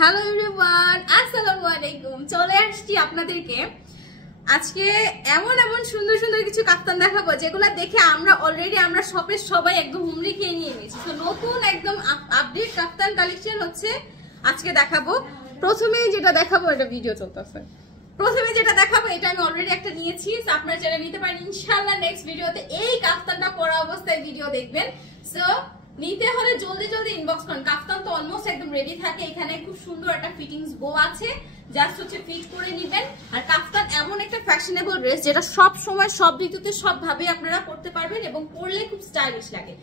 Hello everyone, আসসালামু আলাইকুম। চলে আসছি আপনাদেরকে আজকে এমন এমন সুন্দর সুন্দর কিছু কাপ্তান দেখাবো যেগুলো দেখে আমরা শপের সবাই একদম হুমড়ি খেয়ে নিয়ে নিয়েছি। তো নতুন একদম আপডেট কাপ্তান কালেকশন হচ্ছে আজকে দেখাবো। প্রথমেই যেটা দেখাবো, এটা ভিডিও চলতেছে, প্রথমে যেটা দেখাবো এটা আমি অলরেডি একটা নিয়েছি, আপনারা চাইলে নিতে পারেন ইনশাআল্লাহ। নেক্সট ভিডিওতে এই কাপ্তানটা পরা অবস্থায় ভিডিও দেখবেন। সো নিতে হলে জলদি জলদি ইনবক্স করুন। কাফতান তো অলমোস্ট একদম রেডি থাকে, এখানে খুব সুন্দর একটা ফিটিংস বো আছে, জাস্ট হচ্ছে ফিট করে নেবেন। আর কাফতান এমন একটা ফ্যাশনেবল ড্রেস যেটা সব সময় সব ঋতুতে সব ভাবে আপনারা পরতে পারবেন এবং পরলে খুব স্টাইলিশ লাগে।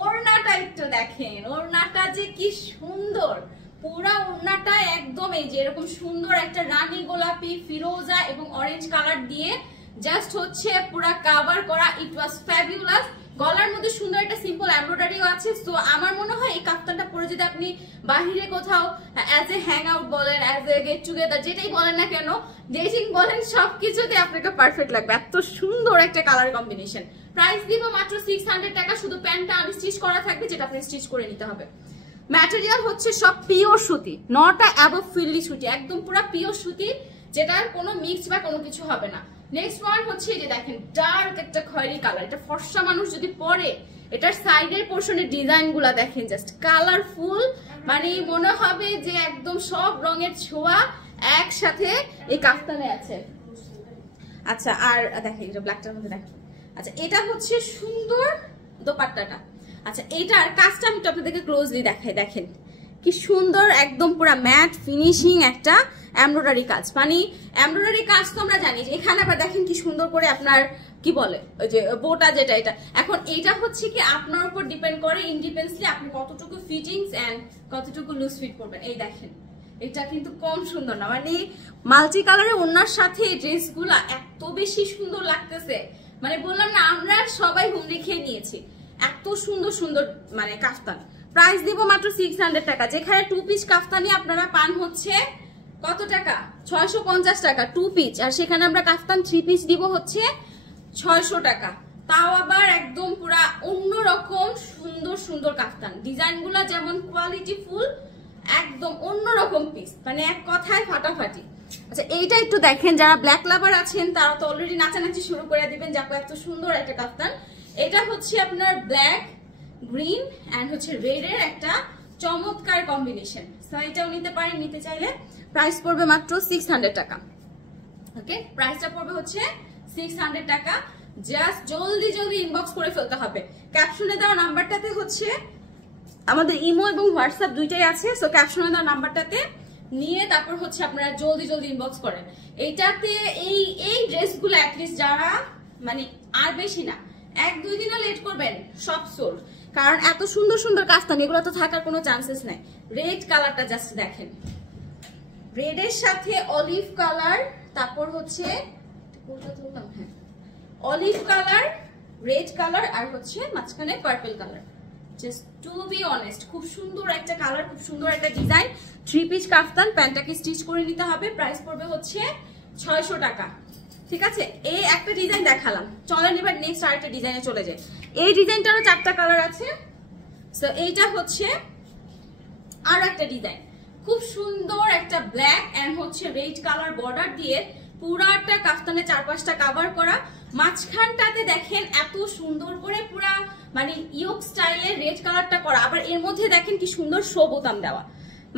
ওড়নাটা একটু দেখেন, ওড়নাটা যে কি সুন্দর, পুরা ওড়নাটা একদম এই যে এরকম সুন্দর একটা রানী গোলাপি, ফিরোজা এবং অরেঞ্জ কালার দিয়ে জাস্ট হচ্ছে পুরা কভার করা। ইট ওয়াজ ফ্যাবুলাস। গলার মধ্যে সুন্দর একটা সিম্পল এমব্রয়ডারিও আছে। সো আমার মনে হয় এই কাফতানটা পরে যদি আপনি বাহিরে কোথাও অ্যাজ এ হ্যাং আউট বলেন, অ্যাজ এ গেট টুগেদার, যেটাই বলেন না কেন, ডেটিং বলেন, সবকিছুতে আপনাকে পারফেক্ট লাগবে। এত সুন্দর একটা কালার কম্বিনেশন। প্রাইস দিব মাত্র 600 টাকা। শুধু প্যান্টটা আনস্টিচ করা থাকবে, যেটা আপনি স্টিচ করে নিতে হবে। ম্যাটেরিয়াল হচ্ছে সব পিওর সুতি, নট অ্যাবভ ফিল্ডি সুতি, একদম পুরো পিওর সুতি, যেটার কোনো মিক্স বা কোনো কিছু হবে না। নেক্সট ওয়ান হচ্ছে এই যে দেখেন, ডার্ক একটা খয়েরি কালার। এটা ফর্সা মানুষ যদি পরে, এটার সাইডের পোর্শনের ডিজাইন গুলা দেখেন, জাস্ট কালারফুল, মানে মনে হবে যে একদম সব রঙের ছোঁয়া একসাথে এই কাফতানে আছে। আচ্ছা, আর দেখেন এটা ব্ল্যাকটার মধ্যে দেখেন। আচ্ছা, এটা হচ্ছে সুন্দর দোপাট্টাটা। আচ্ছা, এইটার কাজটা আমি আপনাদেরকে ক্লোজলি দেখাই। দেখেন কি সুন্দর, একদম পুরো ম্যাট ফিনিশিং একটা এমব্রয়ডারি কাজ। মানে এমব্রয়ডারি কাজ তো আমরা জানি, যে এখানে আবার দেখেন কি সুন্দর করে আপনার কি বলে ওই যে বোটা, যেটা এটা এখন এইটা হচ্ছে কি আপনার উপর ডিপেন্ড করে ইন্ডিপেন্ডেন্টলি আপনি কতটুকু ফিটিংস এন্ড কতটুকু লুজ ফিট করবেন। এই দেখেন, এটা কিন্তু কম সুন্দর না, মানে মাল্টি কালারের ওনার সাথে এই ড্রেসগুলা এত বেশি সুন্দর লাগতেছে। মানে বললাম না, আমরা সবাই হুমড়ি খেয়ে নিয়েছি, এত সুন্দর সুন্দর মানে কাফতান। প্রাইস দিব মাত্র 600 টাকা। যেখানে 2 পিস কাফতানি আপনারা পান হচ্ছে কত টাকা? 650 টাকা 2 পিস। আর সেখানে আমরা কাফতান 3 পিস দিব হচ্ছে 600 টাকা। তাও আবার একদম পুরা অন্যরকম সুন্দর সুন্দর কাফতান, ডিজাইনগুলো যেমন কোয়ালিটি ফুল, একদম অন্যরকম পিস, মানে এক কথায় ফাটাফাটি। আচ্ছা, এইটা একটু দেখেন, যারা ব্ল্যাক লাভার আছেন তারা তো অলরেডি নাচানাচি শুরু করে দিবেন, যাকে এত সুন্দর একটা কাফতান। এটা হচ্ছে আপনার ব্ল্যাক, গ্রিন এন্ড হচ্ছে রেড এর একটা চমৎকার কম্বিনেশন। সো এটাও নিতে পারেন নিতে চাইলে। প্রাইস পড়বে মাত্র 600 টাকা। ওকে, প্রাইসটা পড়বে হচ্ছে 600 টাকা। জাস্ট জলদি জলদি ইনবক্স করে ফেলতে হবে। ক্যাপশনে দেওয়া নাম্বারটাতে হচ্ছে আমাদের ইমো এবং হোয়াটসঅ্যাপ দুইটাই আছে। সো ক্যাপশনে দেওয়া নাম্বারটাতে নিয়ে তারপর হচ্ছে আপনারা জলদি জলদি ইনবক্স করেন। এইটাতে এই ড্রেসগুলো অ্যাটলিস্ট যারা মানে আর বেশি না 1-2 দিনও লেট করবেন, সব সোল্ড। কারণ এত সুন্দর সুন্দর কাফতান, এগুলো তো থাকার কোনো চান্সেস নাই। রেড কালারটা জাস্ট দেখেন, রেডের সাথে অলিভ কালার, তারপর হচ্ছে হ্যাঁ অলিভ কালার, রেড কালার, আর হচ্ছে মাঝখানে purple colour. Just to be honest, খুব সুন্দর একটা কালার, খুব সুন্দর একটা ডিজাইন। 3 পিস কাফতান, প্যান্টটাকে স্টিচ করে নিতে হবে। প্রাইস পড়বে হচ্ছে 600 টাকা। ঠিক আছে, এই একটা ডিজাইন দেখালাম, চলেন এবার নেক্সট আরেকটা ডিজাইনে চলে যায়। এই ডিজাইনটারও 4টা কালার আছে। সো এইটা হচ্ছে আর একটা ডিজাইন, খুব সুন্দর একটা ব্ল্যাক এন্ড হচ্ছে রেড কালার বর্ডার দিয়ে পুরাটা কাফতানে 4-5টা কভার করা। মাঝখানটাতে দেখেন এত সুন্দর করে পুরা মানে ইয়োক স্টাইলে রেড কালারটা করা, আবার এর মধ্যে দেখেন কি সুন্দর শো বোতাম দেওয়া,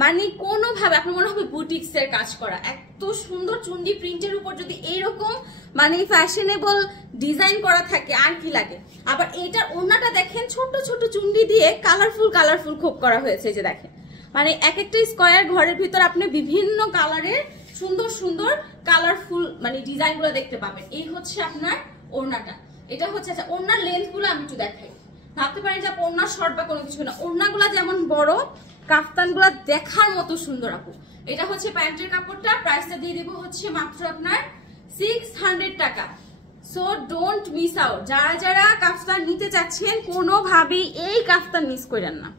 মানে কোনোভাবে আপনার মনে হবে বুটিক্স এর কাজ করা। এত সুন্দর চুন্ডি প্রিন্টের উপর যদি এইরকম মানে ফ্যাশনেবল ডিজাইন করা থাকে আর কি লাগে। আবার এইটার ওড়নাটা দেখেন, ছোট ছোট চুন্ডি দিয়ে কালারফুল কালারফুল খোপ করা হয়েছে। যে দেখেন, মানে এক একটা স্কোয়ার ঘরের ভিতর আপনি বিভিন্ন কালারের সুন্দর সুন্দর কালারফুল মানে ডিজাইন গুলো দেখতে পাবেন। এই হচ্ছে আপনার ওড়নাটা। এটা হচ্ছে, আচ্ছা ওড়নার লেন্থ গুলো আমি একটু দেখাই। ভাবতে পারেন যে ওড়না শর্ট বা কোনো কিছু না, ওড়নাগুলা যেমন বড়, কাফতানগুলা দেখার মতো সুন্দর আপু। এটা হচ্ছে প্যান্টের কাপড়টা। প্রাইসটা দিয়ে দিব হচ্ছে মাত্র আপনার 600 টাকা। So don't miss out. যারা যারা কাফতান নিতে চাচ্ছেন কোনোভাবেই এই কাফতান মিস করেন না,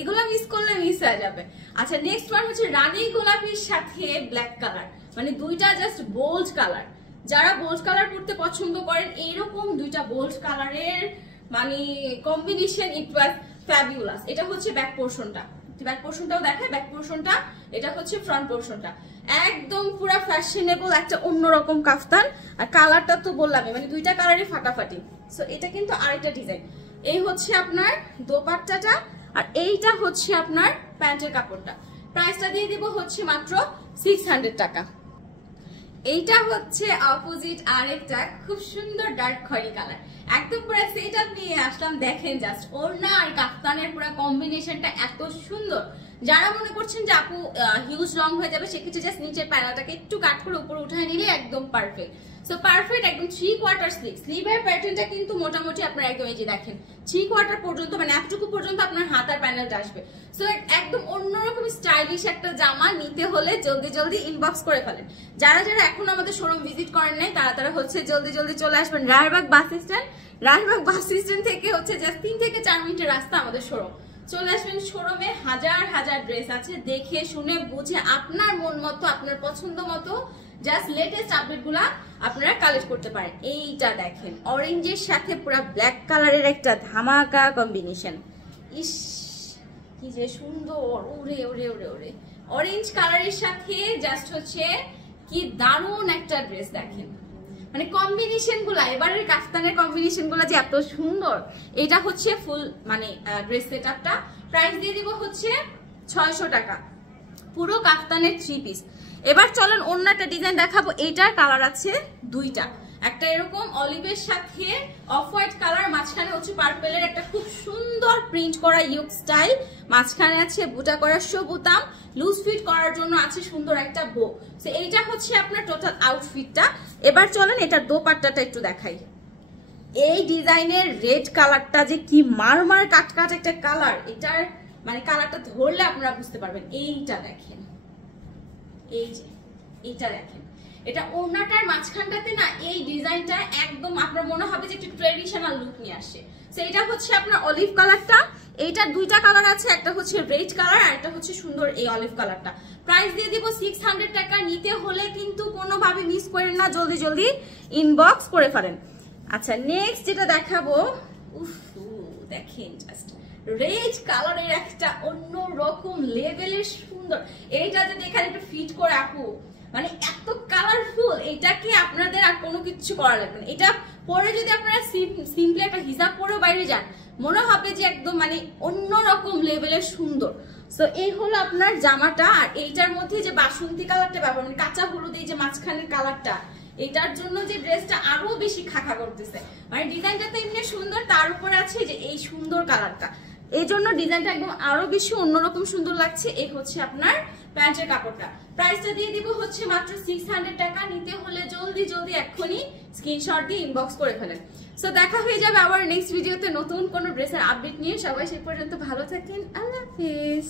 এগুলো মিস করলে মিস হয়ে যাবে। আচ্ছা, নেক্সট ওয়ান হচ্ছে রানী গোলাপির সাথে ব্ল্যাক কালার, মানে দুইটা জাস্ট বোল্ড কালার। যারা বোল্ড কালার পড়তে পছন্দ করেন, এইরকম দুইটা বোল্ড কালারের মানে কম্বিনেশন, ইট ওয়াজ ফ্যাবুলাস। এটা হচ্ছে ব্যাক পোর্শনটা, ব্যাক পোর্শনটাও দেখায়। ব্যাক পোর্শনটা এটা হচ্ছে ফ্রন্ট পোর্শনটা, একদম পুরো ফ্যাশনেবল একটা অন্যরকম কাফতান। আর কালারটা তো বললামই, মানে দুইটা কালারই ফাটাফাটি। সো এটা কিন্তু আরেকটা ডিজাইন। এই হচ্ছে আপনার দোপাট্টাটা, আর এইটা হচ্ছে আপনার প্যান্টের কাপড়টা। প্রাইসটা দিয়ে দিব হচ্ছে মাত্র 600 টাকা। এইটা হচ্ছে অপোজিট আরেকটা খুব সুন্দর ডার্ক খয়েরি কালার, একদম পুরো সেটআপ নিয়ে আসলাম। দেখেন জাস্ট ওড়না আর কাফতানের পুরো কম্বিনেশনটা এত সুন্দর। যারা মনে করছেন যে আপু হিউজ লং হয়ে যাবে, সেক্ষেত্রে জাস্ট নিচের প্যানেলটাকে একটু কাট করে উপরে উঠায় নিলে একদম পারফেক্ট। সো পারফেক্ট একদম 3/4 স্লিভ। স্লিভের প্যাটার্নটা কিন্তু মোটামুটি আপনারা একদম এই যে দেখেন 3/4 পর্যন্ত, মানে এতটুকু পর্যন্ত আপনার হাতার প্যানেলটা আসবে। সো একদম অন্যরকম স্টাইলিশ একটা জামা নিতে হলে জলদি জলদি ইনবক্স করে ফেলেন। যারা যারা এখন আমাদের শোরুম ভিজিট করেন নাই তারা হচ্ছে জলদি জলদি চলে আসবেন Raybag bus stand. Raybag bus stand থেকে হচ্ছে জাস্ট 3 থেকে 4 মিনিটের রাস্তা আমাদের শোরুম। চলে আসবেন শোরুমে, হাজার হাজার ড্রেস আছে, দেখে শুনে বুঝে আপনার মন মতো আপনার পছন্দ মতো জাস্ট লেটেস্ট আপডেটগুলা আপনারা কালেক্ট করতে পারেন। এইটা দেখেন অরেঞ্জের সাথে পুরো ব্ল্যাক কালারের একটা ধামাকা কম্বিনেশন। ইস কি যে সুন্দর, ওরে ওরে ওরে ওরে। অরেঞ্জ কালারের সাথে জাস্ট হচ্ছে কি দারুণ একটা ড্রেস। দেখেন মানে কম্বিনেশন গুলা, এবারের কাফতানের কম্বিনেশন গুলা যে এত সুন্দর। এটা হচ্ছে ফুল মানে ড্রেস সেটআপটা। প্রাইস দিয়ে দিব হচ্ছে 600 টাকা, পুরো কাফতানের 3 পিস। এবার চলেন অন্য একটা ডিজাইন দেখাবো। এইটার কালার আছে দুইটা, একটা এরকম অলিভের সাথে অফ হোয়াইট কালার, মাঝখানে হচ্ছে পার্পেলের একটা খুব সুন্দর প্রিন্ট করা ইউক স্টাইল, মাঝখানে আছে বুটা করা শো বোতাম, লুজ ফিট করার জন্য আছে সুন্দর একটা বো। সো এইটা হচ্ছে আপনার টোটাল আউটফিটটা। এবার চলেন এটার দোপাট্টাটা একটু দেখাই। এই ডিজাইনের রেড কালারটা যে কি মারমার কাটকাট একটা কালার, এটার মানে কালারটা ধরলে আপনারা বুঝতে পারবেন। এইটা দেখেন, এই যে এইটা দেখেন, এটা ওড়নাটার মাঝখানটাতে না এই ডিজাইনটা একদম আপনার মনে হবে যে একটু ট্রেডিশনাল লুক নিয়ে আসে। সো এটা হচ্ছে আপনার অলিভ কালারটা। এইটার দুইটা কালার আছে, একটা হচ্ছে রেড কালার আর একটা হচ্ছে সুন্দর এই অলিভ কালারটা। প্রাইস দিয়ে দিব 600 টাকা। নিতে হলে কিন্তু কোনোভাবে মিস করেন না, জলদি জলদি ইনবক্স করে ফেলেন। আচ্ছা নেক্সট যেটা দেখাবো, উফ দেখেন জাস্ট রেড কালারের একটা অন্য রকম লেভেলের সুন্দর। এইটা যদি এখানে একটু ফিট করে আপু, মানে এত কালারফুল, এটাকে আপনাদের আর কোনো কিছু করা লাগবে না। এটা পরে যদি আপনারা সিম্পলি একটা হিজাব পরেও বাইরে যান, মনে হবে যে একদম মানে অন্যরকম লেভেলের সুন্দর। সো এই হলো আপনার জামাটা। আর এইটার মধ্যে যে বাসন্তী কালারটা ব্যবহার, মানে কাঁচা হলুদ এই যে মাঝখানের কালারটা, এটার জন্য যে ড্রেসটা আরো বেশি খাখা করতেছে। মানে ডিজাইনটা তো এমনি সুন্দর, তার উপরে আছে যে এই সুন্দর কালারটা, এই জন্য ডিজাইনটা একদম আরো বেশি অন্যরকম সুন্দর লাগছে। এই হচ্ছে আপনার প্যান্টের কাপড়টা। প্রাইসটা দিয়ে দিব হচ্ছে মাত্র 600 টাকা। নিতে হলে জলদি জলদি এক্ষুনি স্ক্রিনশট দিয়ে ইনবক্স করে ফেলেন। সো দেখা হয়ে যাবে আবার নেক্সট ভিডিওতে নতুন কোনো ড্রেসের আপডেট নিয়ে। সবাই সে পর্যন্ত ভালো থাকেন, আল্লাহ হাফেজ।